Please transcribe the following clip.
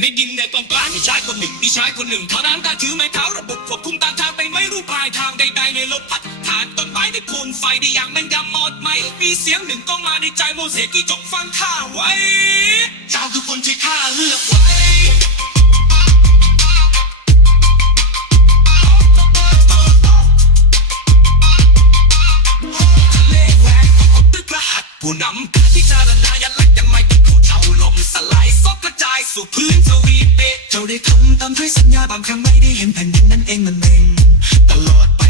ในดินในตรงกลางมีชายคนหนึ่งมีชายคนหนึ่งเท่านั้นได้ถือไม้เท้าระบบควบคุมตามทางไปไม่รู้ปลายทางใดๆในลมพัดฐานต้นไม้ได้พ่นไฟได้อย่างแม่นยำหมดไหมมีเสียงหนึ่งต้องมาในใจโมเสสที่จงฟังข้าไว้เจ้าทุกคนที่ข้าเลือกไว้ผู้นำพิจารณายันลักยังไม่ติดเขาเจ้าลมสลายซอกกระจายสู่พื้นทวีปเจ้าได้ทำตามถ้อยสัญญาบางครั้งไม่ได้เห็นแผ่นดินนั้นเองมันเองตลอดไป